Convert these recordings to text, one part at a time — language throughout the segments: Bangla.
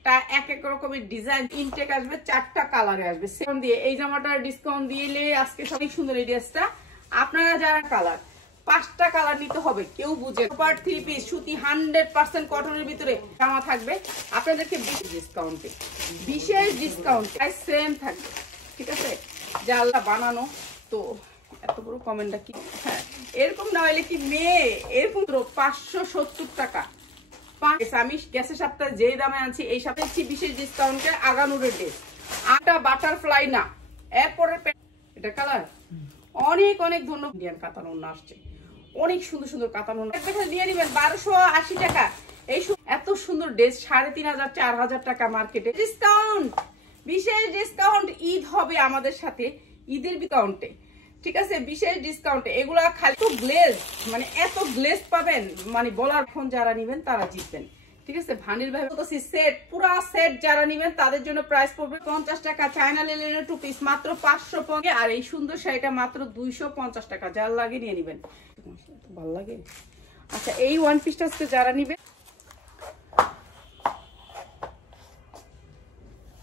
একটা এক এক রকমের ডিজাইন ইনটেক আসবে, 4টা কালারে আসবে সেম দিয়ে। এই জামাটার ডিসকাউন্ট দিলে আজকে সবই সুন্দর। এই ড্রেসটা আপনারা যারা কালার 5টা কালার নিতে হবে, কেউ বুঝে সুপার 3 পিস সুতি 100% কটনের ভিতরে জামা থাকবে আপনাদেরকে ডিসকাউন্টে, বিশেষ ডিসকাউন্টে সেম থাকবে। ঠিক আছে, যা আল্লাহ বানানো। তো এত বড় কমেন্টটা কি, হ্যাঁ এরকম না হলে কি মেয়ে এরকম 570 টাকা। আমি গ্যাসের সপ্তাহে যেই দামে আনছি এই সপ্তাহে বিশেষ ডিসকাউন্টে আগানুরের ড্রেস। আটা বাটারফ্লাই না, এরপরে এটা কালার অনেক অনেক ধন্যবাদ। ইন্ডিয়ান কাতান ওড়না আসছে, অনেক সুন্দর সুন্দর কাতান ওড়না নিয়ে নেবেন 1280 টাকা। এই এত সুন্দর ড্রেস 3500 4000 টাকা মার্কেটে। ডিসকাউন্ট, বিশেষ ডিসকাউন্ট। ঈদ হবে আমাদের সাথে, ঈদের ডিসকাউন্টে। ঠিক আছে, বিশেষ ডিসকাউন্টে এগুলা খালি তো গ্লেজ, মানে এত গ্লেজ পাবেন মানে বলার ফোন যারা নিবেন তারা জিতবেন। ঠিক আছে, ভানির ভাই বলতেছি সেট, পুরা সেট যারা নিবেন তাদের জন্য প্রাইস পড়বে 50 টাকা। চায়না লিলেনের 2 পিস মাত্র 550, আর এই সুন্দর শাড়িটা মাত্র 250 টাকা। যার লাগে নিয়ে নিবেন, ভালো লাগে। আচ্ছা, এই ওয়ান পিসটা আজকে যারা নিবেন,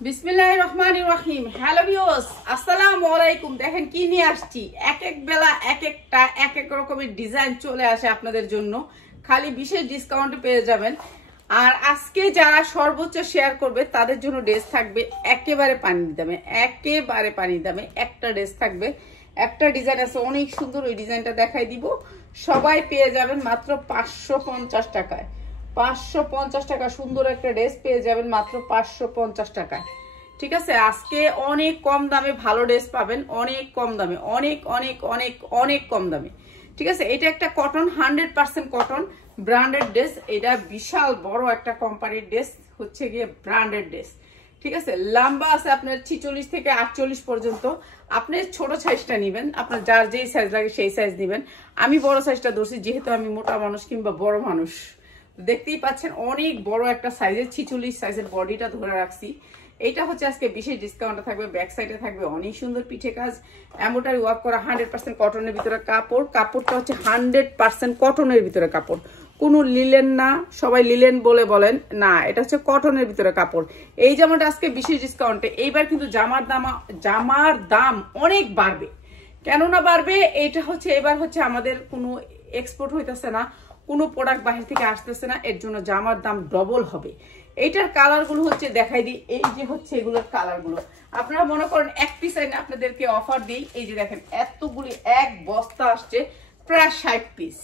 বিসমিল্লাহির রহমানির রহিম। হ্যালো ভিউয়ার্স, আসসালামু আলাইকুম। দেখেন কি নিয়ে আসছি, এক এক বেলা এক একটা এক এক রকমের ডিজাইন চলে আসে আপনাদের জন্য, খালি বিশেষ ডিসকাউন্টে পেয়ে যাবেন। আর আজকে যারা সর্বোচ্চ শেয়ার করবে তাদের জন্য ড্রেস থাকবে একেবারে পানির দামে, একেবারে পানির দামে। একটা ড্রেস থাকবে, একটা ডিজাইন আছে অনেক সুন্দর, ওই ডিজাইনটা দেখাই দিব। সবাই পেয়ে যাবেন মাত্র 550 টাকায়। 550 টাকা সুন্দর একটা ড্রেস পেয়ে যাবেন মাত্র 550 টাকায়। ঠিক আছে, আজকে অনেক কম দামে ভালো ড্রেস পাবেন, অনেক কম দামে, অনেক অনেক অনেক অনেক কম দামে। ঠিক আছে, এটা একটা কটন, 100% কটন ব্র্যান্ডেড ড্রেস। এটা বিশাল বড় একটা কোম্পানির ড্রেস, হচ্ছে গিয়ে ব্র্যান্ডেড ড্রেস। ঠিক আছে, লম্বা আছে আপনার 46 থেকে 48 পর্যন্ত। আপনি ছোট সাইজটা নিবেন, আপনার যার যেই সাইজ লাগে সেই সাইজ নিবেন। আমি বড় সাইজটা ধরছি যেহেতু আমি মোটা মানুষ কিংবা বড় মানুষ। দেখতেই পাচ্ছেন অনেক বড় একটা সাইজের 46 সাইজের বডিটা ধরে রাখছি। এইটা হচ্ছে আজকে বিশেষ ডিসকাউন্টে থাকবে। ব্যাক সাইডে থাকবে অনেক সুন্দর পিঠে কাজ, এমব্রয়ডারি ওয়ার্ক করা, 100% কটনের ভিতরে কাপড়। কাপড়টা হচ্ছে 100% কটনের ভিতরে কাপড়, কোনো লিলেন না। সবাই লিলেন বলে বলেন না, এটা হচ্ছে কটনের ভিতরে কাপড়। এই জামাটা আজকে বিশেষ ডিসকাউন্টে। এইবার কিন্তু জামার দাম অনেক বাড়বে। কেননা বাড়বে, এইটা হচ্ছে এবার হচ্ছে আমাদের কোনো এক্সপোর্ট হইতেছে না, কোনো প্রোডাক্ট বাহির থেকে আসতেছে না, এর জন্য জামার দাম ডবল হবে। এইটার কালার গুলো হচ্ছে দেখাই দিই। এই যে হচ্ছে এগুলোর কালার গুলো, আপনারা মনে করেন এক পিস আইনে আপনাদেরকে অফার দিই। এই যে দেখেন এতগুলি, এক বস্তা আসছে প্রায় 60 পিস।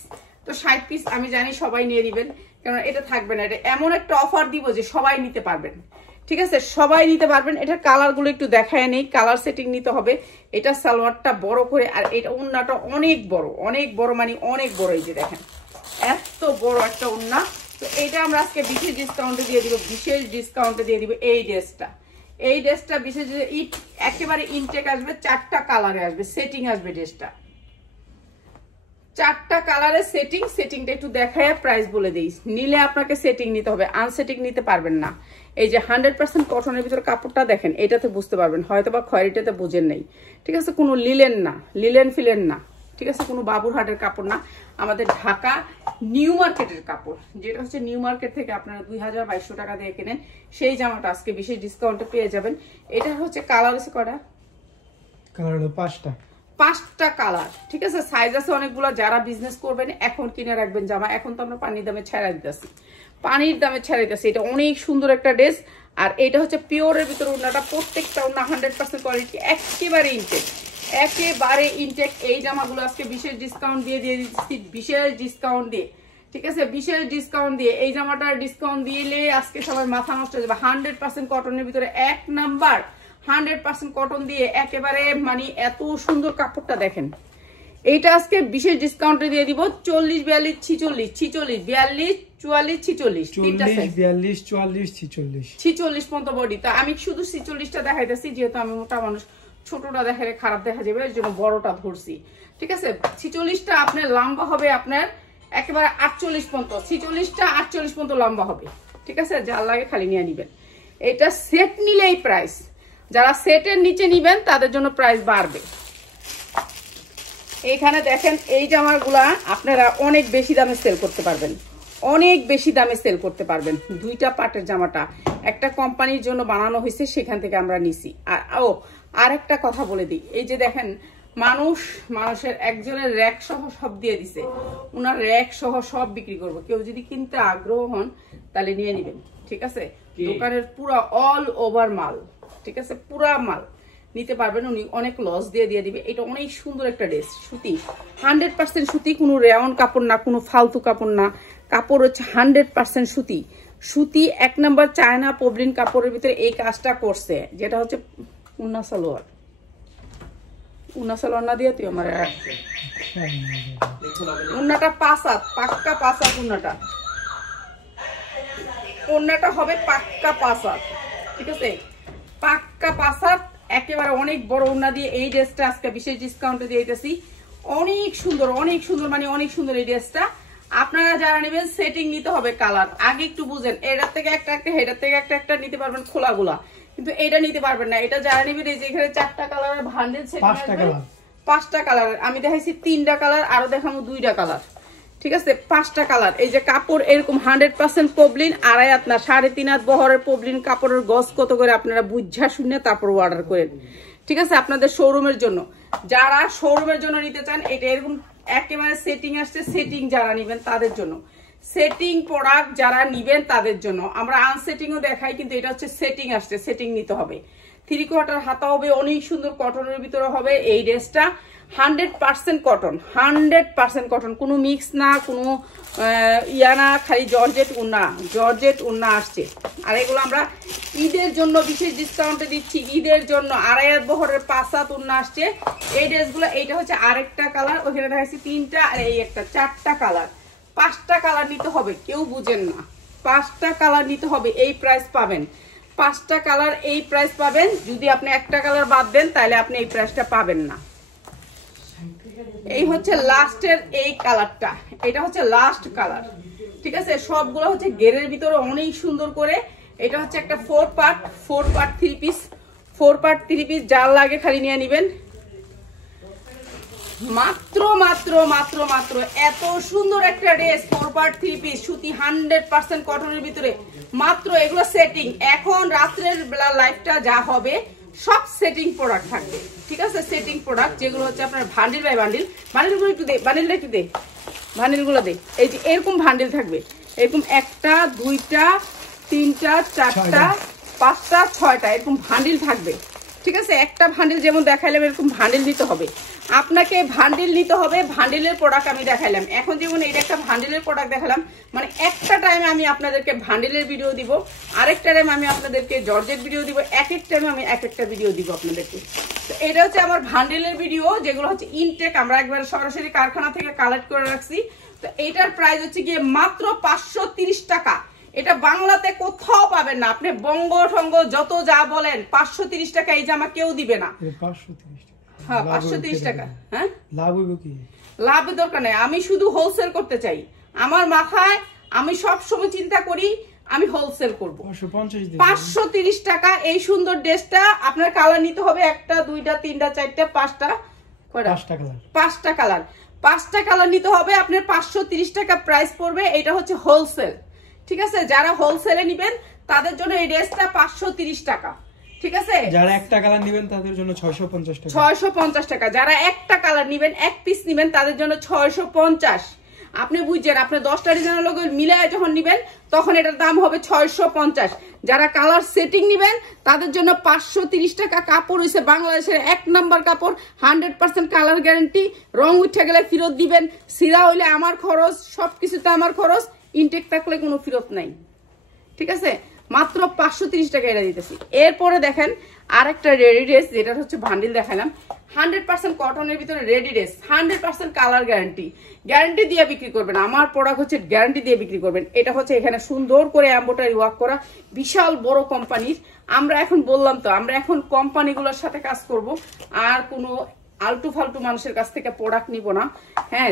তো 60 পিস আমি জানি সবাই নিয়ে নেবেন, কারণ এটা থাকবে না। এটা এমন একটা অফার দিব যে সবাই নিতে পারবেন। ঠিক আছে, সবাই নিতে পারবেন। এটার কালার গুলো একটু দেখায় নেই, কালার সেটিং নিতে হবে। এটা সালোয়ারটা বড় করে, আর এটা ওড়নাটা অনেক বড়, অনেক বড় মানে অনেক বড়। এই যে দেখেন এত বড় একটা ওড়না। তো এটা আমরা আজকে বিশেষ ডিসকাউন্টে দিয়ে দিব, বিশেষ ডিসকাউন্টে দিয়ে দিব এই ড্রেসটা। এই ড্রেসটা বিশেষ একেবারে ইনটেক আসবে, 4টা কালারে আসবে, সেটিং আসবে ড্রেসটা। 4টা কালারে সেটিং। সেটিংটা একটু দেখায় প্রাইস বলে দিই। নিলে আপনাকে সেটিং নিতে হবে, আনসেটিং নিতে পারবেন না। এই যে 100% কটনের ভিতরে কাপড়টা দেখেন, এটাতে বুঝতে পারবেন, হয়তো বা খয়েরিটাতে বুঝেন নেই। ঠিক আছে, কোনো লিলেন না, লিলেন ফিলেন না। ঠিক আছে, কোনো বাবুরহাটের কাপড় না, আমাদের ঢাকা নিউ মার্কেটের কাপড়, যেটা হচ্ছে নিউ মার্কেট থেকে আপনারা 2200 টাকা দিয়ে কেনেন। সেই জামাটা আজকে বিশেষ ডিসকাউন্টে পেয়ে যাবেন। এটা হচ্ছে কালার আছে কয়টা? কালার হলো 5টা কালার। ঠিক আছে, সাইজ আছে অনেকগুলো। যারা বিজনেস করবেন এখন কিনে রাখবেন জামা। এখন তো আমরা পানির দামে ছেড়ে দিতেছি, পানির দামে ছেড়ে দিতেছি। এটা অনেক সুন্দর একটা ড্রেস। আর এটা হচ্ছে পিওরের ভিতরে ওড়নাটা, প্রত্যেকটা ওড়না 100% কোয়ালিটি, একেবারে ইনটেক, একেবারে ইনটেক। এই জামাগুলো আজকে বিশেষ ডিসকাউন্ট দিয়ে দিচ্ছি, বিশেষ ডিসকাউন্ট দিয়ে। ঠিক আছে, বিশেষ ডিসকাউন্ট দিয়ে এই জামাটার ডিসকাউন্ট দিলে আজকে সবাই মাথা নষ্ট হয়ে যাবে। 100% কটনের ভিতরে, 1 নাম্বার 100% কটন দিয়ে একেবারে, মানে এত সুন্দর কাপড়টা দেখেন। এইটা আজকে বিশেষ ডিসকাউন্টে দিয়ে দিব 40 42 46 46 42 44 46 তিনটা সাইজ, 42 44 46 46 পর্যন্ত বডি। তো আমি শুধু 46টা দেখাইতেছি, যেহেতু আমি মোটা মানুষ, ছোটটা দেখালে খারাপ দেখা যাবে, এর জন্য বড়টা ধরছি। ঠিক আছে, 46টা আপনার লম্বা হবে আপনার একেবারে 48 পর্যন্ত, 46টা 48 পর্যন্ত লম্বা হবে। ঠিক আছে, যার লাগে খালি নিয়ে নিবেন। এটা সেট নিলে এই প্রাইস, যারা সেটের নিচে নিবেন তাদের জন্য প্রাইস বাড়বে। এইখানে দেখেন এই জামাগুলা আপনারা অনেক বেশি দামে সেল করতে পারবেন, অনেক বেশি দামে সেল করতে পারবেন। দুইটা পাটের জামাটা একটা কোম্পানির জন্য বানানো হয়েছে, সেখান থেকে আমরা নিছি। আর একটা কথা বলে দিই, এই যে দেখেন মানুষের একজনের র‍্যাক সহ সব দিয়ে দিছে, ওনার র‍্যাক সহ সব বিক্রি করবো। কেউ যদি কিনতে আগ্রহ হন তাহলে নিয়ে নিবেন, ঠিক আছে? দোকানের পুরা অল ওভার মাল, ঠিক আছে, পুরা মাল নিতে পারবেন। উনি অনেক লস দিয়ে দিবে। এটা অনেক সুন্দর একটা ড্রেস, সুতি 100% সুতি, কোনো রেয়ন কাপড় না, কোনো ফালতু কাপড় না, কাপড় হচ্ছে 100% সুতি। সুতি 1 নাম্বার চায়না পবলিন কাপড়ের ভিতরে এই কাজটা করছে, যেটা হচ্ছে উন্না সালোয়ার না দিয়ে তুই আমার উন্নাটা পাসাত, পাক্কা পাসাত। উন্নাটা হবে পাক্কা পাসাত, ঠিক আছে, পাক্কা পাসাত একেবারে অনেক বড় উন্না দিয়ে এই ড্রেসটা আজকে বিশেষ ডিসকাউন্টে দিয়ে দিতেছি। অনেক সুন্দর মানে অনেক সুন্দর এই ড্রেসটা। আপনারা যারা নেবেন সেটিং নিতে হবে কালার, আগে একটু বুঝেন। এটার থেকে একটা হেটার থেকে একটা নিতে পারবেন খোলাগুলা, কিন্তু এটা নিতে পারবেন না। এটা যারা নেবেন এই যে এখানে 4টা কালারের ভান্ডেল সেট, 5টা কালার আমি দেখাইছি, 3টা কালার আরো দেখাবো 2টা কালার, ঠিক আছে, 5টা কালার। এই যে কাপড় এরকম 100% পবলিন, 2.5 হাত না 3.5 হাত বহরের পবলিন কাপড়ের গজ কত করে আপনারা বুঝা শুনে তারপর অর্ডার করেন, ঠিক আছে? আপনাদের শোরুমের জন্য, যারা শোরুমের জন্য নিতে চান, এটা এরকম একেবারে সেটিং আসছে। সেটিং যারা নিবেন তাদের জন্য, সেটিং প্রোডাক্ট যারা নিবেন তাদের জন্য। আমরা আনসেটিংও দেখাই, কিন্তু এটা হচ্ছে সেটিং আসছে, সেটিং নিতে হবে। 3/4 হাতা হবে, অনেক সুন্দর কটনের ভিতরে হবে এই ড্রেসটা। 100% কটন, 100% কটন, কোনো মিক্স না, কোনো না, খালি জর্জেট উন্না আসছে। আর এগুলো আমরা ঈদের জন্য বিশেষ ডিসকাউন্টে দিচ্ছি, ঈদের জন্য 2.5 হাত বহরের 5 হাত উন্না আসছে এই ড্রেসগুলো। এইটা হচ্ছে আরেকটা কালার, ওখানে দেখাচ্ছি 3টা, আর এই একটা 4টা কালার। 5টা কালার নিতে হবে, কেউ বুঝেন না, 5টা কালার নিতে হবে, এই প্রাইস পাবেন। 5টা কালার এই প্রাইস পাবেন। যদি আপনি একটা কালার বাদ দেন তাহলে আপনি এই প্রাইসটা পাবেন না। এই হচ্ছে লাস্টের এই কালারটা, এটা হচ্ছে লাস্ট কালার, ঠিক আছে? সবগুলো হচ্ছে গেরের ভিতরে অনেক সুন্দর করে। এটা হচ্ছে একটা 4 পার্ট 3 পিস, 4 পার্ট 3 পিস, যার লাগে খালি নিয়ে নিবেন। মাত্র এত সুন্দর একটা ড্রেস, 4 পার্ট 3 পিস, সুতি 100% কটনের ভিতরে, মাত্র। এগুলো সেটিং, এখন রাত্রের বেলা লাইফটা যা হবে সব সেটিং প্রোডাক্ট থাকবে, ঠিক আছে? সেটিং প্রোডাক্ট যেগুলো হচ্ছে আপনার ভান্ডিল বাই বান্ডিলগুলো একটু দে, ভান্ডিলগুলো দে। এই যে এরকম ভান্ডিল থাকবে, এরকম 1টা 2টা 3টা 4টা 5টা 6টা এরকম ভান্ডিল থাকবে, ঠিক আছে? একটা ভান্ডিল যেমন দেখাইলাম এরকম ভান্ডিল নিতে হবে আপনাকে, ভান্ডিল নিতে হবে। ভান্ডিলের প্রোডাক্ট আমি দেখাইলাম, এখন যেমন এটা একটা ভান্ডিলের প্রোডাক্ট দেখালাম, মানে একটা টাইমে আমি আপনাদেরকে ভান্ডিলের ভিডিও দিব, আরেকটা টাইম আমি আপনাদেরকে জর্জেট ভিডিও দিব, এক টাইমে আমি একটা ভিডিও দিব আপনাদেরকে। তো এটা হচ্ছে আমার ভান্ডিলের ভিডিও, যেগুলো হচ্ছে ইনটেক, আমরা একবার সরাসরি কারখানা থেকে কালেক্ট করে রাখছি। তো এটার প্রাইস হচ্ছে গিয়ে মাত্র 530 টাকা। এটা বাংলাতে কোথাও পাবেন না, আপনি বঙ্গ ঠঙ্গ যত যা বলেন, 530 টাকা এই জামা কেউ দিবে না। 530 টাকা, হ্যাঁ, লাভ হইব কি? লাভের দরকার নেই, আমি শুধু হোলসেল করতে চাই। আমার মাথায় আমি সব সময় চিন্তা করি আমি হোলসেল করব। 530 টাকা এই সুন্দর ড্রেসটা। আপনার কালার নিতে হবে 1টা 2টা 3টা 4টা 5টা, 5টা কালার, 5টা কালার নিতে হবে। আপনার 530 টাকা প্রাইস পড়বে। এটা হচ্ছে হোলসেল, ঠিক আছে? যারা হোলসেলে নেবেন তাদের জন্য এই ড্রেসটা 530 টাকা, ঠিক আছে? যারা একটা কালার নেবেন তাদের জন্য 650 টাকা, 650 টাকা। যারা একটা কালার নেবেন, এক পিস নেবেন, তাদের জন্য 650। আপনি বুঝছেন, আপনি 10টা ডিজাইনের লোক মিলায় যখন নেবেন তখন এটার দাম হবে 650। যারা কালার সেটিং নেবেন তাদের জন্য 530 টাকা। কাপড় হইছে বাংলাদেশের 1 নাম্বার কাপড়, 100% কালার গ্যারান্টি। রং উঠে গেলে ফেরত দিবেন, সিরা হইলে আমার খরচ, সবকিছুতে আমার খরচ, ইনটেক থাকলে কোনো ফেরত নাই, ঠিক আছে? মাত্র 530 টাকা এটা দিতেছি। এরপরে দেখেন আরেকটা রেডি ড্রেস, যেটা হচ্ছে ভান্ডিল দেখালাম, 100% কটনের ভিতরে রেডি ড্রেস, 100% কালার গ্যারান্টি দিয়ে বিক্রি করবেন। আমার প্রোডাক্ট হচ্ছে গ্যারান্টি দিয়ে বিক্রি করবেন। এটা হচ্ছে এখানে সুন্দর করে এমব্রয়ডারি ওয়ার্ক করা, বিশাল বড় কোম্পানির। আমরা এখন বললাম তো, আমরা এখন কোম্পানিগুলোর সাথে কাজ করব, আর কোনো আলটু ফালতু মানুষের কাছ থেকে প্রোডাক্ট নিব না। হ্যাঁ,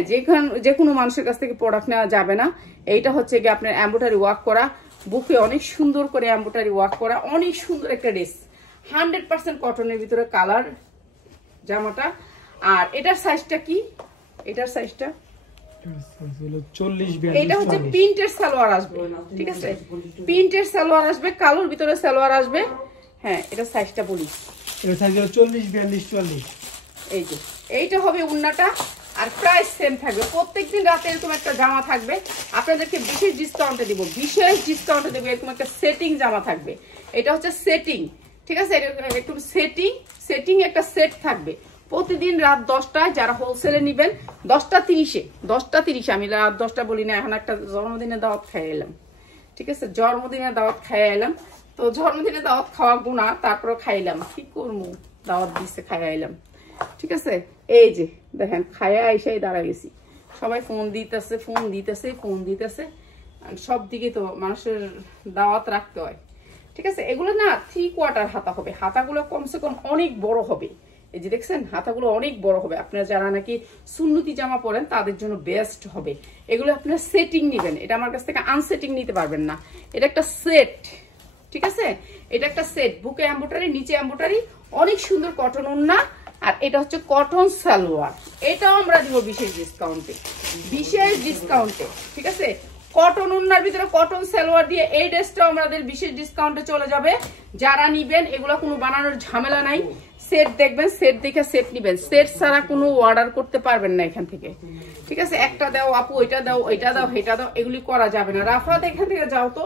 যে কোনো মানুষের কাছ থেকে প্রোডাক্ট নেওয়া যাবে না। এইটা হচ্ছে গিয়ে আপনার এমব্রয়ডারি ওয়ার্ক করা, বুকে অনেক সুন্দর করে এমব্রয়ডারি ওয়ার্ক করা, অনেক সুন্দর একটা ড্রেস, 100% কটনের ভিতরে কালার জামাটা। আর এটার সাইজটা কি? এটার সাইজটা এটা হচ্ছে প্রিন্টের সালোয়ার আসবে, ঠিক আছে, প্রিন্টের সালোয়ার আসবে, কালোর ভিতরে সালোয়ার আসবে। হ্যাঁ, এটা সাইজটা বলি, এটা সাইজ হলো 40 42 44। এই যে এইটা হবে উন্নাটা, আর প্রাইস সেম থাকবে। প্রত্যেকদিন রাতে এরকম একটা জামা থাকবে, আপনাদেরকে বিশেষ ডিসকাউন্টে দিব, বিশেষ ডিসকাউন্টে দেবো। এরকম একটা সেটিং জামা থাকবে, এটা হচ্ছে সেটিং, ঠিক আছে, একটু সেটিং একটা সেট থাকবে। প্রতিদিন রাত 10টায় যারা হোলসেলে নেবেন, 10টা 30 আমি রাত 10টা বলি না, এখন একটা জন্মদিনের দাওয়াত খাই এলাম, ঠিক আছে, জন্মদিনের দাওয়াত খাই এলাম। তো জন্মদিনের দাওয়াত খাওয়া গুণা, তারপরে খাইলাম, কি করবো, দাওয়াত দিচ্ছে খাই আইলাম, ঠিক আছে। এই যে দেখেন খায়া আইসাই দাঁড়া গেছি, সবাই ফোন দিতেছে, সব দিকে তো মানুষের দাওয়াত রাখতে হয়, ঠিক আছে। এগুলো না 3/4 হাতা হবে, হাতাগুলো কমসে কম অনেক বড় হবে। এই যে দেখছেন হাতাগুলো অনেক বড় হবে। আপনারা যারা নাকি সুন্নতি জামা পরেন তাদের জন্য বেস্ট হবে। এগুলো আপনারা সেটিং নেবেন, এটা আমার কাছ থেকে আনসেটিং নিতে পারবেন না। এটা একটা সেট, ঠিক আছে, এটা একটা সেট, বুকে এমব্রয়ডারি, নিচে এমব্রয়ডারি, অনেক সুন্দর কটন ওড়না। আর এটা হচ্ছে কটন সালোয়ার, এটাও আমরা দিব বিশেষ ডিসকাউন্টে, ঠিক আছে। কটন ওড়নার ভিতরে কটন সালোয়ার দিয়ে এই ড্রেসটাও আমাদের বিশেষ ডিসকাউন্টে চলে যাবে। যারা নিবেন, এগুলো কোনো বানানোর ঝামেলা নাই, সেট দেখবেন, সেট দেখে সেট নিবেন, সেট ছাড়া কোনো অর্ডার করতে পারবেন না এখান থেকে, ঠিক আছে। একটা দাও আপু, এটা দাও, এটা দাও, এটা দাও, এগুলি করা যাবে না। রাফাত এখান থেকে যাও তো।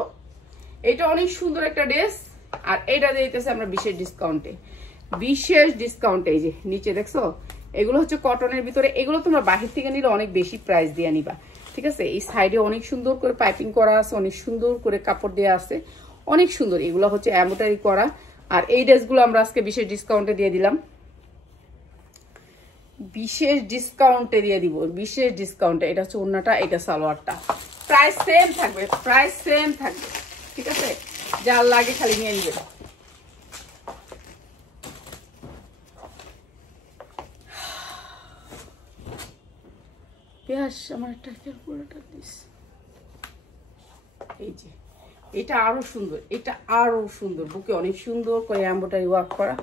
এটা অনেক সুন্দর একটা ড্রেস, আর এটা দিতেছে আমরা বিশেষ ডিসকাউন্টে। এই যে নিচে দেখছো, এগুলো হচ্ছে কটনের ভিতরে, এগুলো তোমরা বাহির থেকে নিলে অনেক বেশি প্রাইস দিয়ে নিবা, ঠিক আছে। এই সাইডে অনেক সুন্দর করে পাইপিং করা আছে, অনেক সুন্দর করে কাপড় দেওয়া আছে, অনেক সুন্দর। এগুলো হচ্ছে এমব্রয়ডারি করা। আর এই ড্রেসগুলো আমরা আজকে বিশেষ ডিসকাউন্টে দিয়ে দিলাম, বিশেষ ডিসকাউন্টে। এটা হচ্ছে ওড়নাটা, এটা সালোয়ারটা, প্রাইস সেম থাকবে, ঠিক আছে। যার লাগে খালি নিয়ে নিবে। আমার একটা এই যে এটা আরো সুন্দর, বুকে অনেক সুন্দর করে এমব্রয়ডারি ওয়ার্ক করা।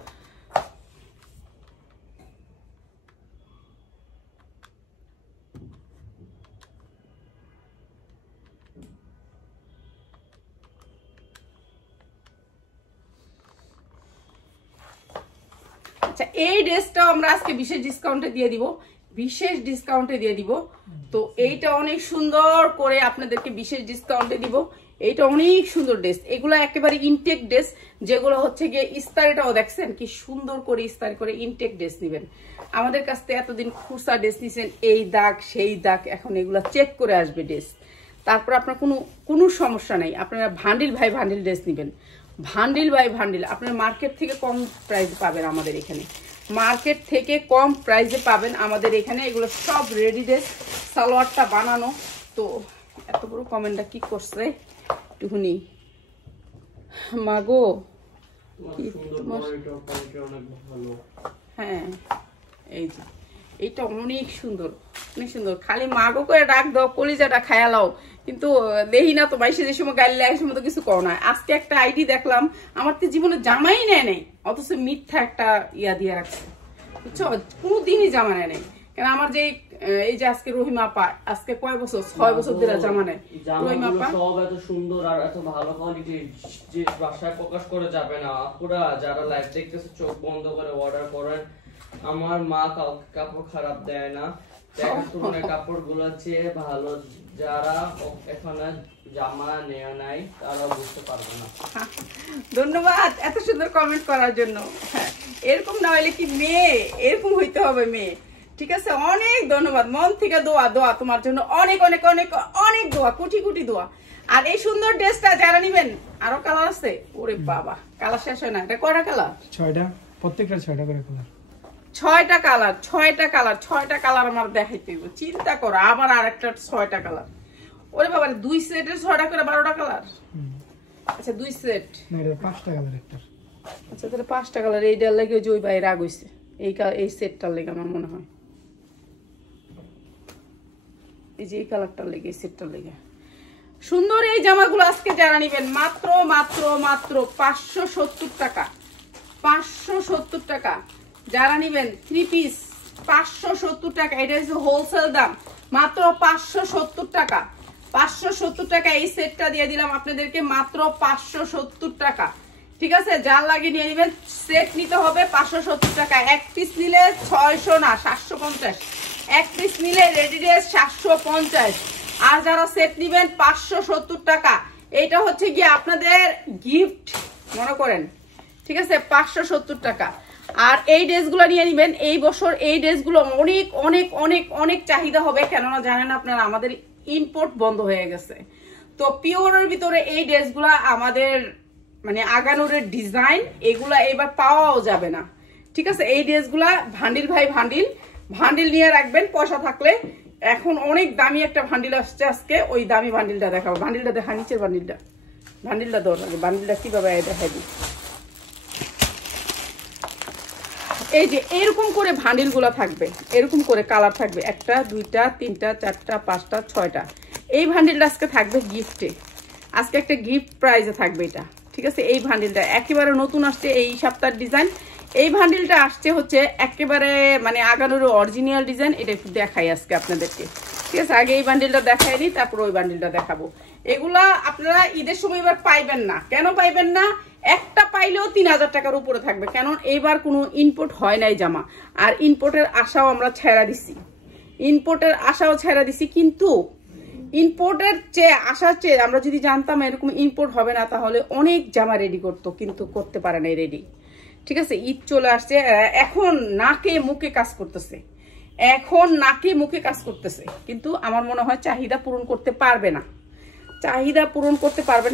আচ্ছা, এই ড্রেসটাও আমরা আজকে বিশেষ ডিসকাউন্টে দিয়ে দিব, তো এইটা অনেক সুন্দর করে আপনাদেরকে বিশেষ ডিসকাউন্টে দিব। এইটা অনেক সুন্দর ড্রেস, এগুলো একেবারে ইনটেক ড্রেস, যেগুলো হচ্ছে গিয়ে ইস্তারিটাও দেখছেন কি সুন্দর করে ইস্তারি করে ইনটেক ড্রেস নিবেন। আমাদের কাছ থেকে এতদিন খুচরা ড্রেস নিছেন, এই দাগ সেই দাগ, এখন এগুলো চেক করে আসবে ড্রেস, তারপর আপনার কোনো সমস্যা নাই। আপনারা ভান্ডিল ড্রেস নিবেন, ভান্ডিল আপনারা মার্কেট থেকে কম প্রাইসে পাবেন আমাদের এখানে, আমাদের এখানে। এগুলো সব রেডি ড্রেস, সালোয়ারটা বানানো। তো এত বড় কমেন্টটা কি করছে একটুখানি মাগো, হ্যাঁ এই যে এইটা অনেক সুন্দর, খালি মাগো করে ডাক দাও, কলিজাটা খায়ালাও, কিন্তু দেখি না তো বাইশে যে সময় গাড়ি লাগে সময় তো কিছু করো না। আজকে একটা আইডি দেখলাম, আমার তো জীবনে জামাই নেয় নাই, অথচ মিথ্যা একটা ইয়া দিয়ে রাখছে, বুঝছো, কোনোদিনই জামা নেয় নাই। কেন আমার যে এই যে আজকে রহিমা আপা, আজকে কয় বছর, 6 বছর ধরে জামা নেয়। রহিমা আপা সব এত সুন্দর আর এত ভালো কোয়ালিটি যে ভাষায় প্রকাশ করা যাবে না। আপুরা যারা লাইভ দেখতেছে চোখ বন্ধ করে অর্ডার করেন। আমার মা কাপড় খারাপ দেয় না, কাপড় গুলো চেয়ে ভালো। যারা এখানে জামা নেওয়া নাই তারা বুঝতে পারবে না। ধন্যবাদ এত সুন্দর কমেন্ট করার জন্য। এরকম না হইলে কি মেয়ে, এরকম হইতে হবে মেয়ে, ঠিক আছে। অনেক ধন্যবাদ, মন থেকে দোয়া তোমার জন্য, অনেক অনেক অনেক অনেক দোয়া, কোটি কোটি দোয়া। আর এই সুন্দর ড্রেসটা যারা নিবেন, আরো কালার আছে, ওরে বাবা কালার শেষ হয় না। এটা কয়টা কালার? 6টা, প্রত্যেকটা 6টা করে কালার, 6টা কালার আমার দেখাইতে হইব, চিন্তা করো। আবার আরেকটা 6টা কালার, ওরে বাবা 2 সেটের 6টা করে 12টা কালার। আচ্ছা 2 সেট না, এটা 5টা কালার একটা। আচ্ছা তাহলে 5টা কালার। এইটার লাগে ওই ভাই রাগ হইছে, এই সেটটার লেগে আমার মনে হয়, এই যে এই কালারটার লেগে, এই সেটটার লেগে সুন্দর। এই জামাগুলো আজকে যারা নিবেন মাত্র 570 টাকা, 570 টাকা। যারা নিবেন 3 পিস 570 টাকা, এটা হচ্ছে হোলসেল দাম। মাত্র 570 টাকা। 570 টাকা এই সেটটা দিয়ে দিলাম আপনাদেরকে মাত্র 570 টাকা। ঠিক আছে, যার লাগে নিয়ে নেবেন। সেট নিতে হবে 570 টাকা। এক পিস নিলে 600 না 750, এক পিস নিলে রেডি ড্রেস 750। আর যারা সেট নিবেন 570 টাকা। এইটা হচ্ছে গিয়ে আপনাদের গিফট মনে করেন। ঠিক আছে, 570 টাকা। আর এই ড্রেসগুলো নিয়ে নেবেন। এই বছর এই ড্রেসগুলো অনেক অনেক অনেক অনেক চাহিদা হবে, কেননা জানেন আপনারা আমাদের ইম্পোর্ট বন্ধ হয়ে গেছে। তো পিওরের ভিতরে এই ড্রেসগুলো আমাদের মানে আগানুরের ডিজাইন, এগুলা এবার পাওয়াও যাবে না। ঠিক আছে, এই ড্রেসগুলা ভান্ডিল ভাই ভান্ডিল নিয়ে রাখবেন পয়সা থাকলে। এখন অনেক দামি একটা ভান্ডিল আসছে আজকে, ওই দামি ভান্ডিলটা দেখাবো। ভান্ডিলটা দেখা, নিচের ভান্ডিলটা দৌড় লাগে। ভান্ডিলটা কিভাবে দেখাই দিই। এই যে এরকম করে ভান্ডিল গুলা থাকবে, এরকম করে কালার থাকবে, 1টা 2টা 3টা 4টা 5টা 6টা। এই ভান্ডিলটা আজকে থাকবে গিফটে, আজকে একটা গিফট প্রাইজে থাকবে এটা। ঠিক আছে, এই ভান্ডিলটা একেবারে নতুন আসছে, এই সপ্তাহের ডিজাইন। এই ভান্ডিলটা আসছে হচ্ছে একেবারে মানে আগানোর অরিজিনাল ডিজাইন। এটা একটু দেখাই আজকে আপনাদেরকে। ঠিক আছে, আগে এই বান্ডিলটা দেখাই দিই, তারপর ওই বান্ডিলটা দেখাবো। এগুলা আপনারা ঈদের সময় এবার পাইবেন না। কেন পাইবেন না? একটা পাইলেও 3000 টাকার উপরে থাকবে, কেন এইবার কোনো ইম্পোর্ট হয় নাই জামা। আর ইম্পোর্টের আশাও আমরা ছেড়া দিছি, কিন্তু ইম্পোর্টের চেয়ে আসার চেয়ে আমরা যদি জানতাম এরকম ইম্পোর্ট হবে না, তাহলে অনেক জামা রেডি করতো, কিন্তু করতে পারে না রেডি। ঠিক আছে, ঈদ চলে আসছে, এখন নাকে মুখে কাজ করতেছে, কিন্তু আমার মনে হয় চাহিদা পূরণ করতে পারবে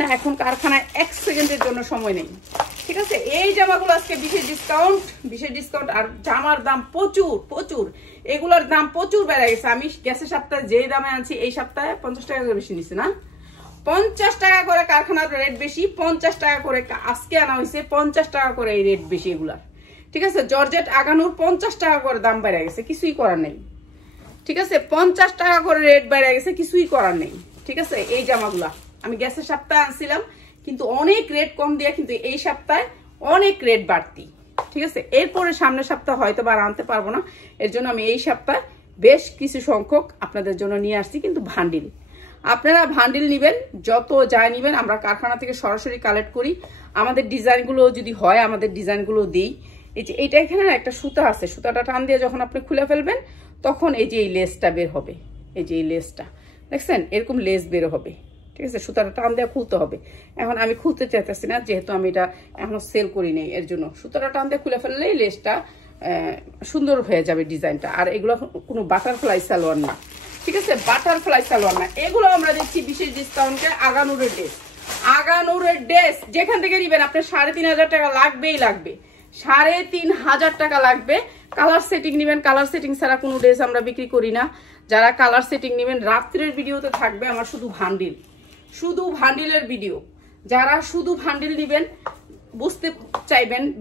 না। এখন কারখানায় 1 সেকেন্ডের জন্য সময় নেই। ঠিক আছে, এই জামাগুলো আজকে বিশেষ ডিসকাউন্ট। আর জামার দাম প্রচুর, এগুলোর দাম প্রচুর বেড়ে গেছে। আমি গ্যাসের সপ্তাহে যেই দামে আনছি, এই সপ্তাহে 50 টাকা করে বেশি নিচ্ছে না, 50 টাকা করে কারখানার রেট বেশি, 50 টাকা করে আজকে আনা হয়েছে, 50 টাকা করে এই রেট বেশি এগুলার। ঠিক আছে, জর্জেট আগানোর 50 টাকা করে দাম বেড়ে গেছে, কিছুই করার নেই। ঠিক আছে, 50 টাকা করে রেট বেড়ে গেছে, কিছুই করার নেই। ঠিক আছে, এই জামাগুলা আমি গ্যাসের সপ্তাহে আনছিলাম, কিন্তু অনেক রেট কম দিয়ে, কিন্তু এই সপ্তাহে অনেক রেট বাড়তি। ঠিক আছে, এরপরে সামনের সপ্তাহ হয়তো বা আনতে পারবো না, এর জন্য আমি এই সপ্তাহে বেশ কিছু সংখ্যক আপনাদের জন্য নিয়ে আসছি। কিন্তু ভান্ডিল, আপনারা ভান্ডিল নিবেন, যত যায় নিবেন। আমরা কারখানা থেকে সরাসরি কালেক্ট করি। আমাদের ডিজাইনগুলো যদি হয়, আমাদের ডিজাইনগুলো দিই। এই যে এইটা এখানে একটা সুতা আছে, সুতাটা টান দিয়ে যখন আপনি খুলে ফেলবেন, তখন এই যে এই লেসটা বের হবে। এই যে এই লেসটা দেখছেন, এরকম লেস বের হবে। ঠিক আছে, সুতাটা টান দিয়ে খুলতে হবে। এখন আমি খুলতে চাইতেছি না, যেহেতু আমি এটা এখনো সেল করি নাই, এর জন্য সুতাটা টান দিয়ে খুলে ফেললেই লেসটা সুন্দর হয়ে যাবে ডিজাইনটা। আর এগুলো কোনো বাটারফ্লাই সালোয়ার না। ঠিক আছে, বাটারফ্লাই সালোয়ার না, এগুলো আমরা দিচ্ছি বিশেষ ডিসকাউন্টে। আগানুরের ড্রেস যেখান থেকে নিবেন আপনার 3500 টাকা লাগবে, 3500 টাকা লাগবে। কালার সেটিং নিবেন, কালার সেটিং ছাড়া কোনো ড্রেস আমরা বিক্রি করি না। যারা কালার সেটিং নিবেন, রাত্রের ভিডিওতে থাকবে আমার শুধু ভান্ডিলের ভিডিও। যারা শুধু ভান্ডিল নিবেন,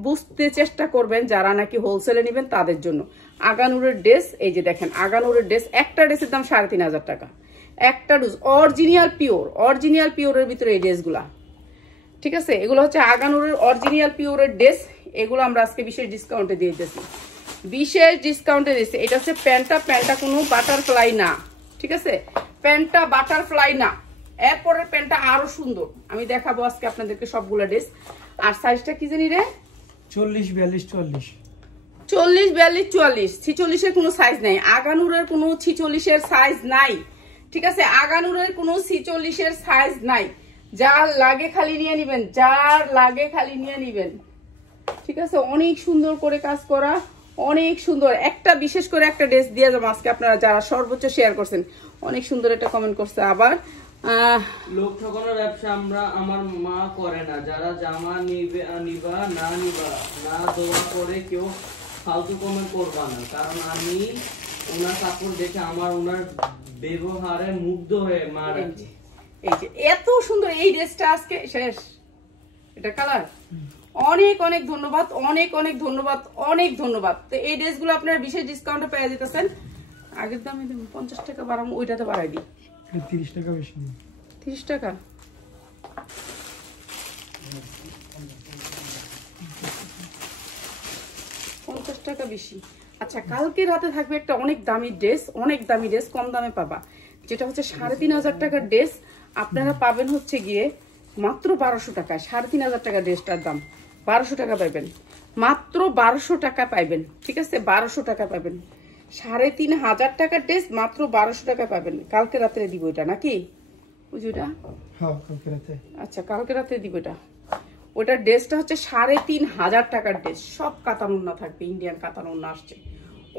বুঝতে চেষ্টা করবেন যারা নাকি হোলসেলে নিবেন তাদের জন্য। আগানুরের ড্রেস, এই যে দেখেন আগানুরের ড্রেস, একটা ড্রেসের দাম 3500 টাকা, একটা ড্রেস অরিজিনাল পিওরের ভিতরে এই ড্রেসগুলা। ঠিক আছে, এগুলো হচ্ছে আগানুরের অরিজিনাল পিওরের ড্রেস। এগুলো আমরা আজকে বিশেষ ডিসকাউন্টে দিয়ে দিয়েছি, এটা হচ্ছে প্যান্টটা কোনো বাটারফ্লাই না। ঠিক আছে, প্যান্টটা বাটারফ্লাই না। এরপরের প্যান্টটা আরো সুন্দর, আমি দেখাবো আজকে আপনাদেরকে সবগুলা ড্রেস। আর সাইজটা কি জানি রে, 40 42 44, 40 42 44, 46-এর কোনো সাইজ নাই। আগানুরের কোনো 46-এর সাইজ নাই। ঠিক আছে, আগানুরের কোনো 46-এর সাইজ নাই। যার লাগে খালি নিয়ে নিবেন, ঠিক আছে, অনেক সুন্দর করে কাজ করা, অনেক সুন্দর। একটা বিশেষ করে একটা ড্রেস দিয়ে যাবো আজকে, আপনারা যারা সর্বোচ্চ শেয়ার করছেন, অনেক সুন্দর একটা কমেন্ট করছে। আবার লোক ঠকানোর ব্যবসা আমার মা করে না। যারা জামা নিবা না দোয়া করে কেউ ফালতু কমেন্ট করবা না, কারণ আমি ওনার কাপড় দেখে ওনার ব্যবহারে মুগ্ধ হয়ে মা রাখি। এই যে এত সুন্দর এই ড্রেসটা আজকে শেষ, এটা কালার। অনেক ধন্যবাদ। তো এই ড্রেসগুলো আপনারা বিশেষ ডিসকাউন্টে পেয়ে যেতেছেন। আগের দামে 50 টাকা বাড়াবো, ওইটাতে বাড়াই দিই, 30 টাকা বেশি, 30 টাকা। টাকা বেশি। আর আচ্ছা, কালকে রাতে থাকবে একটা অনেক দামি ড্রেস, কম দামে পাবা, যেটা হচ্ছে 3,500 টাকার ড্রেস। আপনারা পাবেন হচ্ছে গিয়ে মাত্র 1200 টাকায়। 3,500 টাকা ড্রেসটার দাম, 1200 টাকা পাইবেন, মাত্র 1200 টাকা পাইবেন। ঠিক আছে, 1200 টাকা পাইবেন। 3,500 টাকার ড্রেস মাত্র 1200 টাকা পাবেন। কালকে রাত্রে দিব এটা, নাকি ওইটা? হ্যাঁ, কালকে রাতে। আচ্ছা, কালকে রাতে দিব এটা। ওটা ড্রেসটা হচ্ছে 3,500 টাকার ড্রেস, সব কাতান ওড়না থাকবে, ইন্ডিয়ান কাতান ওড়না আসছে,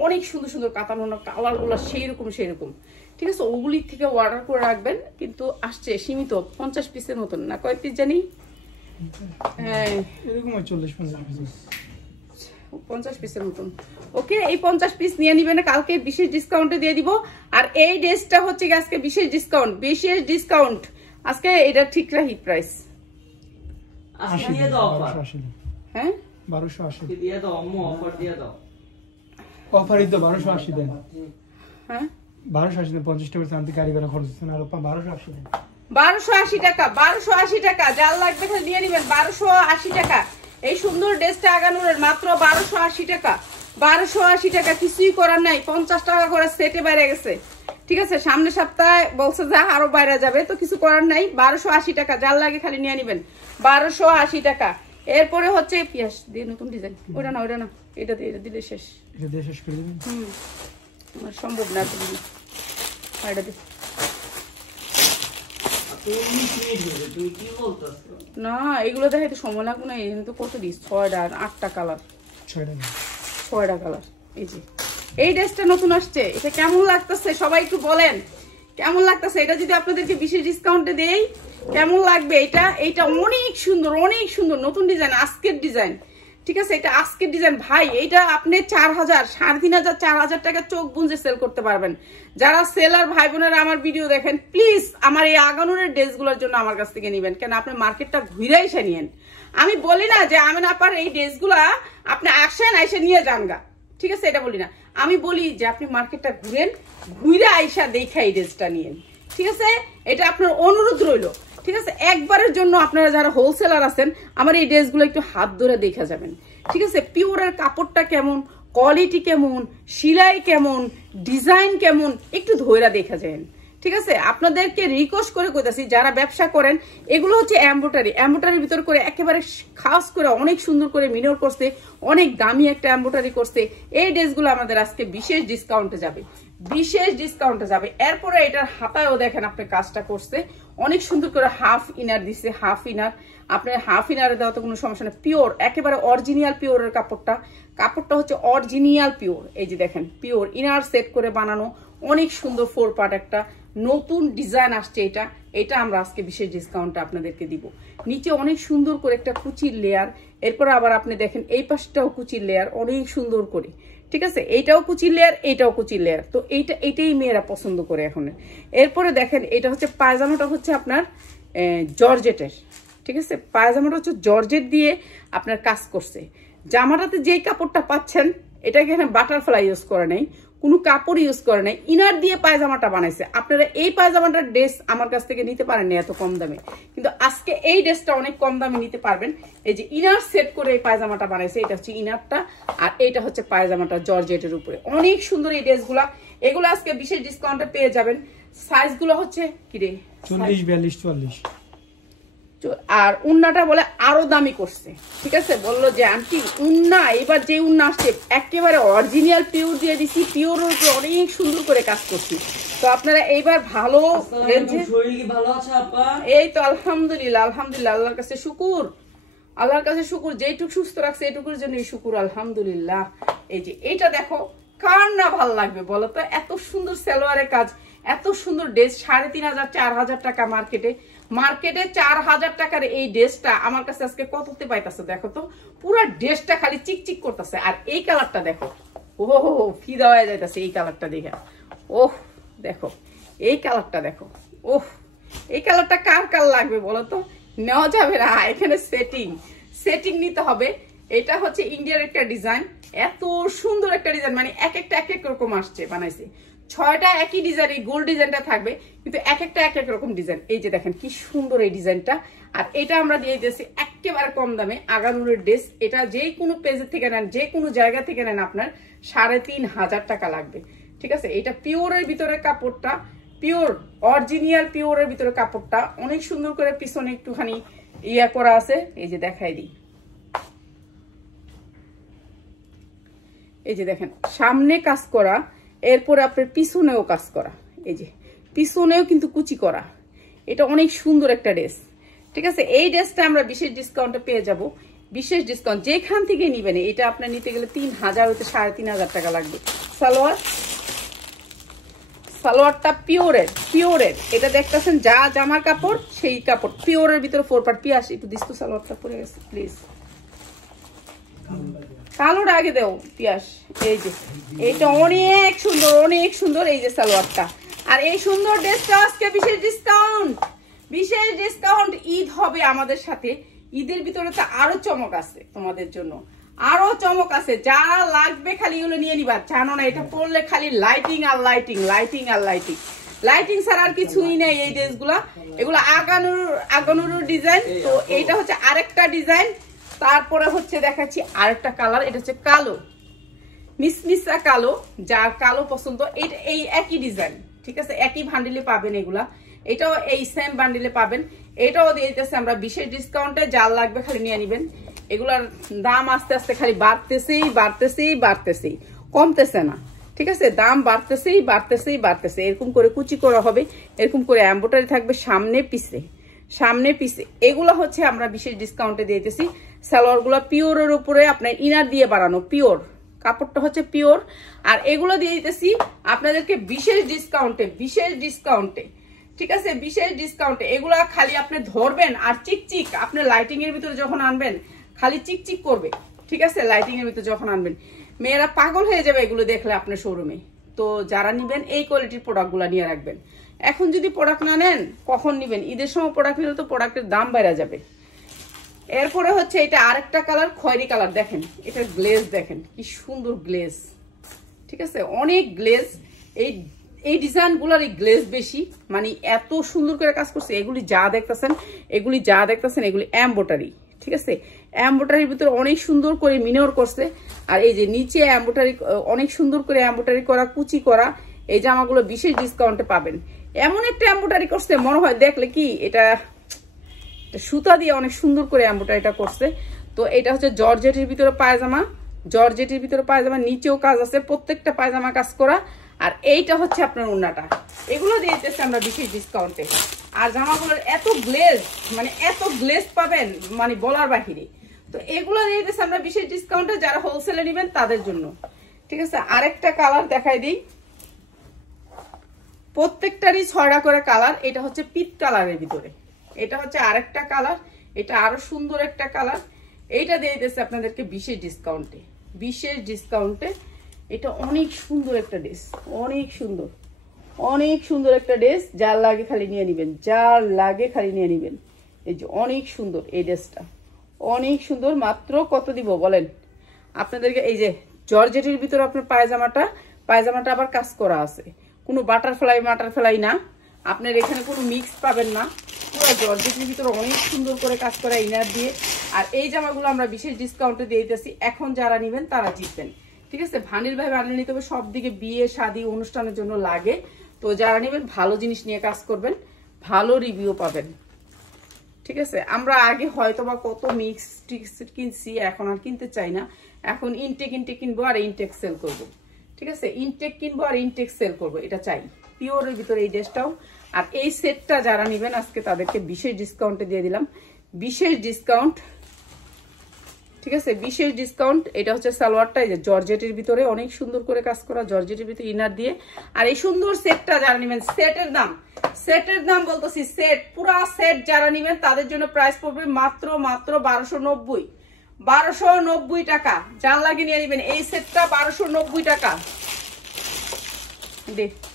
অনেক সুন্দর সুন্দর কাতান ওড়না, কালারগুলো সেইরকম। ঠিক আছে, ওগুলির থেকে অর্ডার করে রাখবেন, কিন্তু আসছে সীমিত 50 পিসের মতন, না কয় পিস জানি? হ্যাঁ, এরকম 50 পিসের মতন। ওকে, এই 50 পিস নিয়ে নিবেন, কালকে বিশেষ ডিসকাউন্টে দিয়ে দিব। আর এই ড্রেসটা হচ্ছে আজকে বিশেষ ডিসকাউন্ট, আজকে এটা ঠিক রাখি প্রাইস। হ্যাঁ, 1280 দিয়ে দাও আম্মু, অফার দিয়ে দাও। অফারই তো 1280 দেন। হ্যাঁ, 1280 দেন, 50 টাকা শান্তি গাড়ি ভাড়া খরচ হচ্ছে না, আর 1280 দেন। 1280 টাকা, 1280 টাকা, যার লাগবে খালি নিয়ে নিবেন। 1280 টাকা এই সুন্দর ড্রেসটা আগানোর, মাত্র 1280 টাকা। 1280 টাকা, কিছুই করার নাই। 50 টাকা করে সেটে বাইরে গেছে। ঠিক আছে, সামনের সপ্তাহে বলছে যে আরো বাইরে যাবে, তো কিছু করার নাই। 1280 টাকা, যার লাগে খালি নিয়ে নিবেন। 1280 টাকা। এরপরে হচ্ছে পিয়াস দিয়ে নতুন ডিজাইন, ওটা না এটা দিলে শেষ। এটা দিয়ে শেষ করে দিবেন। আমার সম্ভব না, তুমি এটা দিয়ে না, এগুলো দেখাইতে সময় লাগবে না। এই তো কত দিস, 6টা 8টা কালার, 6টা কালার। এই যে এই ড্রেসটা নতুন আসছে, এটা কেমন লাগতেছে সবাই একটু বলেন, কেমন লাগতেছে? এটা যদি আপনাদেরকে বিশেষ ডিসকাউন্টে দেই কেমন লাগবে? এটা অনেক সুন্দর নতুন ডিজাইন, আজকের ডিজাইন। ঠিক আছে, এটা আজকের ডিজাইন ভাই। এইটা আপনি 4,000, 3,500, 4,000 টাকা চোখ বুঝে সেল করতে পারবেন। যারা সেলার ভাই বোনেরা আমার ভিডিও দেখেন, প্লিজ আমার এই আগানোর ড্রেসগুলোর জন্য আমার কাছ থেকে নিবেন, কেন আপনি মার্কেটটা ঘুরে এসে নিয়েন। আমি বলি না যে আমি না পার এই ড্রেসগুলা আপনি আসেন এসে নিয়ে যানগা, ঠিক আছে, এটা বলি না। আমি বলি যে আপনি মার্কেটটা ঘুরে আইসা দেখা এই ড্রেসটা নিয়েন। ঠিক আছে, এটা আপনার অনুরোধ রইল। ঠিক আছে, একবারের জন্য আপনারা যারা হোলসেলার আছেন, আমার এই ড্রেসগুলো একটু হাত ধরে দেখা যাবেন। ঠিক আছে, পিওরের কাপড়টা কেমন, কোয়ালিটি কেমন, সেলাই কেমন, ডিজাইন কেমন, একটু ধৈরা দেখা যায়। ঠিক আছে, আপনাদেরকে রিকোয়েস্ট করে কইতাছি, যারা ব্যবসা করেন, এগুলো হচ্ছে এমব্রয়ডারির ভিতর করে একেবারে খাস করে অনেক সুন্দর করে মিনর করছে, অনেক দামি একটা এমব্রয়ডারি করছে। এই ড্রেসগুলো আমাদের আজকে বিশেষ ডিসকাউন্টে যাবে। এরপরে এটার হাতায়ও দেখেন আপনি কাজটা করছে, অনেক সুন্দর করে হাফ ইনার দিছে। আপনার হাফ ইনারে দেওয়া তো কোনো সমস্যা নেই, পিওর একেবারে অরিজিনাল পিওরের কাপড়টা হচ্ছে অরিজিনাল পিওর। এই যে দেখেন, পিওর ইনার সেট করে বানানো, অনেক সুন্দর 4 পার্ট একটা নতুন ডিজাইন আসছে। এটা আমরা আজকে বিশেষ ডিসকাউন্টে আপনাদেরকে দিব। নিচে অনেক সুন্দর করে একটা কুচির লেয়ার, এরপর আবার আপনি দেখেন এই পাশটাও কুচির লেয়ার, অনেক সুন্দর করে। ঠিক আছে, এইটাও কুচির লেয়ার, তো এইটাই মেয়েরা পছন্দ করে এখন। এরপরে দেখেন, এটা হচ্ছে পায়জামাটা হচ্ছে আপনার জর্জেটের। ঠিক আছে, পায়জামাটা হচ্ছে জর্জেট দিয়ে আপনার কাজ করছে। জামাটাতে যেই কাপড়টা পাচ্ছেন, এটা এখানে বাটারফ্লাই ইউজ করে নাই, কোনো কাপড় ইউজ করে নাই, ইনার দিয়ে পায়জামাটা বানাইছে। আপনারা এই পায়জামাটার ড্রেস আমার কাছ থেকে নিতে পারেন না এত কম দামে, কিন্তু আজকে এই ড্রেসটা অনেক কম দামে নিতে পারবেন। এই যে ইনার সেট করে এই পায়জামাটা বানাইছে, এটা হচ্ছে ইনারটা, আর এইটা হচ্ছে পায়জামাটা জর্জেটের উপরে। অনেক সুন্দর এই ড্রেসগুলা, এগুলো আজকে বিশেষ ডিসকাউন্টে পেয়ে যাবেন। সাইজগুলো হচ্ছে কিরে 40, 42, 44। আর উন্নাটা বলে আরো দামি করছে। ঠিক আছে, বললো যে আন্টি উন্না, এবার যে উন্না আসছে একেবারে অরিজিনাল পিওর দিয়ে দিছি, পিওর উপরে অনেক সুন্দর করে কাজ করছি। তো আপনারা এইবার ভালো রেঞ্জে, এই তো আলহামদুলিল্লাহ আল্লাহর কাছে শুকুর, যেটুক সুস্থ রাখছে এটুকুর জন্য শুকুর, আলহামদুলিল্লাহ। এই যে এইটা দেখো, কার না ভালো লাগবে বলো তো? এত সুন্দর সালোয়ারের কাজ, এত সুন্দর ড্রেস, 3,500, 4,000 টাকা মার্কেটে 4,000 টাকার এই ড্রেসটা আমার কাছে আজকে কততে পাইতেছে দেখো তো। পুরো ড্রেসটা খালি চিকচিক করতেছে। আর এই কালারটা দেখো, ওহো ফিদা হয়ে যাইতেছে এই কালারটা দেখে। ওহ দেখো এই কালারটা দেখো, ওহ এই কালারটা কার লাগবে বলো তো? নেওয়া যাবে না, এখানে সেটিং নিতে হবে। এটা হচ্ছে ইন্ডিয়ার একটা ডিজাইন, এত সুন্দর একটা ডিজাইন, মানে এক একটা এক এক রকম আসছে বানাইছে। 6টা একই ডিজাইন, এই গোল্ড ডিজাইনটা থাকবে, কিন্তু এক একটা এক এক রকম ডিজাইন। এই যে দেখেন কি সুন্দর এই ডিজাইনটা। আর এটা আমরা দিয়ে দিয়েছি একেবারে কম দামে, আগানুরের ড্রেস। এটা যে কোনো পেজের থেকে নেন, যে কোনো জায়গা থেকে নেন, আপনার 3,500 টাকা লাগবে। ঠিক আছে, এটা পিওরের ভিতরে কাপড়টা, পিওর অরিজিনাল পিওরের ভিতরে কাপড়টা অনেক সুন্দর করে পিছনে একটুখানি ইয়া করা আছে। এই যে দেখাই দিই, এই যে দেখেন সামনে কাজ করা, এরপরে আপনার পিছনেও কাজ করা, এই যে পিছনেও কিন্তু কুচি করা। এটা অনেক সুন্দর একটা ড্রেস। ঠিক আছে, এই ড্রেসটা আমরা বিশেষ ডিসকাউন্টে পেয়ে যাব, বিশেষ ডিসকাউন্ট যেখান থেকে নিবেন। এটা আপনার নিতে গেলে 3,000 হতে 3,500 টাকা লাগবে। সালোয়ারটা পিওরের এটা দেখতেছেন, যা জামার কাপড় সেই কাপড়, পিওরের ভিতরে 4 পার্ট। পিয়াস একটু দিস তো, সালোয়ারটা পরে গেছে প্লিজ, কালোটা আগে দেও পিয়াস। এই যে এইটা অনেক সুন্দর এই যে সালোয়ারটা। আর এই সুন্দর ড্রেসটা আজকে বিশেষ ডিসকাউন্ট। ঈদ হবে আমাদের সাথে, ঈদের ভিতরে তো আরো চমক আছে তোমাদের জন্য, আরো চমক আছে। যারা লাগবে খালি এগুলো নিয়ে নিবা, জানো না এটা পরলে খালি লাইটিং আর লাইটিং ছাড়া আর কিছুই নেই। এই ড্রেসগুলা এগুলো আগানুর ডিজাইন। তো এইটা হচ্ছে আরেকটা ডিজাইন। তারপরে হচ্ছে দেখাচ্ছি আরেকটা কালার, এটা হচ্ছে কালো, মিসমিসা কালো, যার কালো পছন্দ এই একই ডিজাইন। ঠিক আছে, একই বান্ডিলে পাবেন এগুলা, এটাও এই সেম বান্ডিলে পাবেন। এটাও দিয়ে দিতেছে আমরা বিশেষ ডিসকাউন্টে, যার লাগবে খালি নিয়ে নিবেন। এগুলার দাম আস্তে আস্তে খালি বাড়তেছেই, কমতেছে না। ঠিক আছে, দাম বাড়তেছেই। এরকম করে কুচি করা হবে, এরকম করে এমব্রয়ডারি থাকবে সামনে পিছে। এগুলো হচ্ছে আমরা বিশেষ ডিসকাউন্টে দিতেছি। সালোয়ার গুলা পিওরের উপরে আপনার ইনার দিয়ে বানানো, পিওর কাপড়টা হচ্ছে পিওর। আর এগুলো দিয়ে দিতেছি আপনাদেরকে বিশেষ ডিসকাউন্টে। ঠিক আছে, বিশেষ ডিসকাউন্টে। এগুলা খালি আপনি ধরবেন আর চিকচিক, আপনি লাইটিং এর ভিতরে যখন আনবেন খালি চিকচিক করবে। ঠিক আছে, লাইটিং এর ভিতরে যখন আনবেন মেয়েরা পাগল হয়ে যাবে এগুলো দেখলে আপনার শোরুমে। তো যারা নিবেন এই কোয়ালিটির প্রোডাক্টগুলো নিয়ে রাখবেন। এখন যদি প্রোডাক্ট না নেন কখন নিবেন? ঈদের সময় প্রোডাক্ট নিলে তো প্রোডাক্টের দাম বেড়ে যাবে। এরপরে হচ্ছে এটা আরেকটা কালার, খয়েরি কালার। দেখেন এটা গ্লেজ, দেখেন কি সুন্দর গ্লেজ। ঠিক আছে, অনেক গ্লেজ। এই ডিজাইনগুলোর এই গ্লেজ বেশি, মানে এত সুন্দর করে কাজ করছে। এগুলি যা দেখতেছেন এগুলি এমব্রয়ডারি। ঠিক আছে, এমব্রয়ডারির ভিতরে অনেক সুন্দর করে মিনর করছে। আর এই যে নিচে এমব্রয়ডারি, অনেক সুন্দর করে এমব্রয়ডারি করা, কুচি করা। এই জামাগুলো বিশেষ ডিসকাউন্টে পাবেন। এমন একটা এমব্রয়ডারি করছে মনে হয় দেখলে কি এটা সুতা দিয়ে অনেক সুন্দর করে এমব্রয়ডারিটা করছে। তো এটা হচ্ছে জর্জেটের ভিতরে পায়জামা, নিচেও কাজ আছে, প্রত্যেকটা পায়জামা কাজ করা। আর এইটা হচ্ছে আপনার ওড়নাটা। এগুলো দিয়ে দিতেছে আমরা বিশেষ ডিসকাউন্টে। আর জামাগুলোর এত গ্লেজ পাবেন মানে বলার বাহিরে। তো এগুলো দিয়ে দিতেছে আমরা বিশেষ ডিসকাউন্টে, যারা হোলসেলে নেবেন তাদের জন্য। ঠিক আছে, আরেকটা কালার দেখাই দিই। প্রত্যেকটারই 6টা করে কালার। এটা হচ্ছে পিট কালারের ভিতরে, এটা হচ্ছে আরেকটা কালার, এটা আরো সুন্দর একটা কালার। এইটা দিয়ে দিতেছে আপনাদেরকে বিশেষ ডিসকাউন্টে। এটা অনেক সুন্দর একটা ড্রেস, অনেক সুন্দর একটা ড্রেস। যার লাগে খালি নিয়ে নিবেন, এই যে অনেক সুন্দর এই ড্রেসটা, অনেক সুন্দর। মাত্র কত দিব বলেন আপনাদেরকে? এই যে জর্জেটের ভিতরে আপনার পায়জামাটা আবার কাজ করা আছে, কোনো বাটারফ্লাই না। আপনার এখানে কোনো মিক্স পাবেন না, পুরো জর্জেটের ভিতরে অনেক সুন্দর করে কাজ করা ইনার দিয়ে। আর এই জামাগুলো আমরা বিশেষ ডিসকাউন্টে দিয়ে দিতেছি। এখন যারা নিবেন তারা জিতবেন। ঠিক আছে, ভানির ভাই বানিয়ে নিতে হবে। সব দিকে বিয়ে শাদী অনুষ্ঠানের জন্য লাগে। তো যারা নেবেন ভালো জিনিস নিয়ে কাজ করবেন, ভালো রিভিউ পাবেন। ঠিক আছে, আমরা আগে হয়তো বা কত মিক্স কিনছি, এখন আর কিনতে চাই না। এখন ইনটেক কিনবো আর ইনটেক সেল করবো। ঠিক আছে, ইনটেক কিনবো আর ইনটেক সেল করবো, এটা চাই। পিওরের ভিতরে এই ড্রেসটাও। আর এই সেটটা যারা নেবেন আজকে তাদেরকে বিশেষ ডিসকাউন্টে দিয়ে দিলাম, বিশেষ ডিসকাউন্ট। ঠিক আছে, বিশেষ ডিসকাউন্ট। এটা হচ্ছে সালোয়ারটা, এই যে জর্জেটের ভিতরে অনেক সুন্দর করে কাজ করা, জর্জেটের ভিতরে ইনার দিয়ে। আর এই সুন্দর সেটটা যারা নেবেন, সেটের দাম বলতেছি, পুরা সেট যারা নেবেন তাদের জন্য প্রাইস পড়বে মাত্র 1290 টাকা। যার লাগে নিয়ে নেবেন এই সেটটা 1290 টাকা।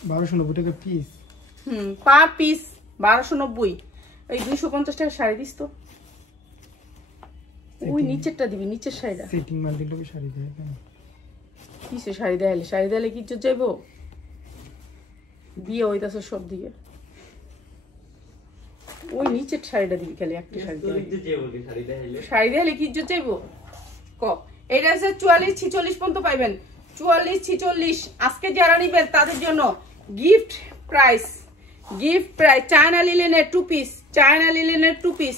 1290 টাকা পিস। Per piece 1290। এই 250 টাকা শাড়ি দিস তো, ওই নিচেরটা দিবি, নিচের শাড়িটা। সেটিং মাল দিলে শাড়ি দেয় কেন? কিসে শাড়ি দেয়ালে কি ইজ্জত যাইবো? বিয়ে হইতাছে সব দিকে। ওই নিচের শাড়িটা দিবি খালি, একটা শাড়ি শাড়ি দিলে কি ইজ্জত চাইবো ক। এটা হচ্ছে 44-46 পর্যন্ত পাইবেন, 44-46। আজকে যারা নিবেন তাদের জন্য gift price, gift price China লিলেনের 2 পিস, চায়না লিলেনের 2 পিস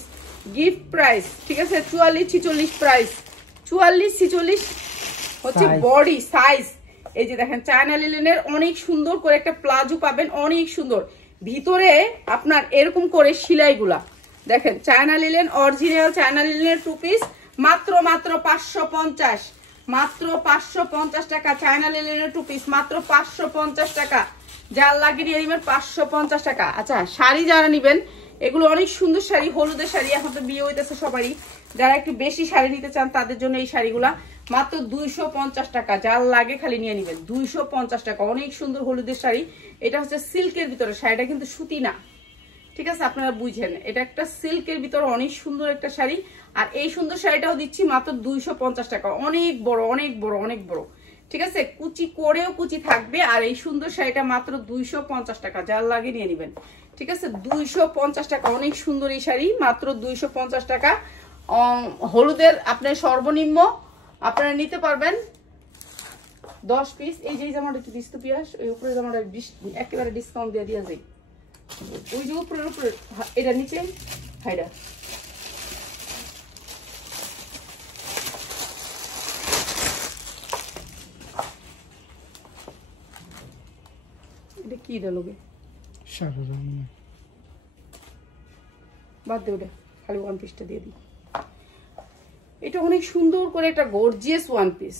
গিফট প্রাইস, ঠিক আছে? 44-46 প্রাইস, 44-46 হচ্ছে বডি সাইজ। এই যে দেখেন চায়না লিলেনের অনেক সুন্দর করে একটা প্লাজো পাবেন, অনেক সুন্দর। ভিতরে আপনার এরকম করে সেলাইগুলা দেখেন, চায়না লিলেন অরিজিনাল চায়না লিলেনের 2 পিস মাত্র 550, মাত্র 550 টাকা। চায়না লিলেনের 2 পিস মাত্র 550 টাকা, যার লাগে নিয়ে নেবেন 550 টাকা। আচ্ছা শাড়ি যারা নিবেন, এগুলো অনেক সুন্দর শাড়ি, হলুদের শাড়ি, এখন তো বিয়ে হইতেছে সবারই, যারা একটু বেশি শাড়ি নিতে চান তাদের জন্য এই শাড়িগুলা মাত্র 250 টাকা, যার লাগে খালি নিয়ে নেবেন 250 টাকা। অনেক সুন্দর হলুদের শাড়ি, এটা হচ্ছে সিল্কের ভিতরে, শাড়িটা কিন্তু সুতি না, ঠিক আছে? আপনারা বুঝেন, এটা একটা সিল্কের ভিতরে অনেক সুন্দর একটা শাড়ি। আর এই সুন্দর শাড়িটাও দিচ্ছি মাত্র 250 টাকা, অনেক বড় অনেক বড় অনেক বড়, ঠিক আছে? কুচি করেও কুচি থাকবে। আর এই সুন্দর শাড়িটা মাত্র 250 টাকা, যার লাগে নিয়ে নেবেন, ঠিক আছে? 250 টাকা, অনেক সুন্দর এই শাড়ি মাত্র 250 টাকা। হলুদের আপনার সর্বনিম্ন আপনারা নিতে পারবেন 10 পিস। এই যে জামাটা একটু দিস তো পিয়াস, ওই উপরে জামাটা একেবারে ডিসকাউন্ট দিয়ে দিয়া যায়, ওই যে উপরের উপরে, এটা নিচে হাইডা। এটা কি ডালোগে বাদ দে, ওটা খালি 1 পিসটা দিয়ে দিই। এটা অনেক সুন্দর করে একটা গর্জিয়াস 1 পিস।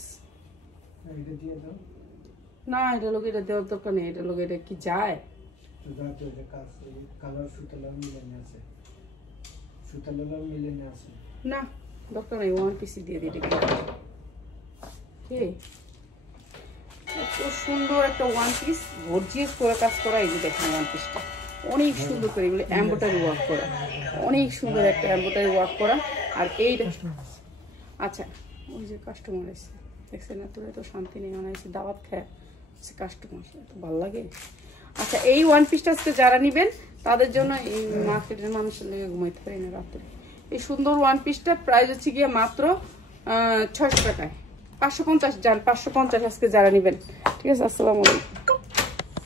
না এটা লোক, এটা দেওয়ার দরকার নেই, এটা লোক এটা কি যায় না, দরকার নেই, 1 পিসই দিয়ে দিই। এত সুন্দর একটা 1 পিস, গর্জিয়াস করে কাজ করা। এই যে দেখেন 1 পিসটা অনেক সুন্দর করে, এগুলো এমব্রয়ডারি ওয়ার্ক করা, অনেক সুন্দর একটা এমব্রয়ডারি ওয়ার্ক করা। আর এইটা আচ্ছা, ওই যে কাস্টমার এসে দেখছেন, এত এত শান্তি নেই, এসে দাওয়াত খায় কাস্টমার, এত ভালো লাগে। আচ্ছা এই 1 পিসটা আজকে যারা নিবেন তাদের জন্য, এই মার্কেটের মানুষের লেগে ঘুমাইতে পারি না রাত্রে, এই সুন্দর 1 পিসটা প্রাইস হচ্ছে গিয়ে মাত্র 600 টাকায়, 550 যান 550 আজকে যারা নিবেন, ঠিক আছে? আসসালামু আলাইকুম।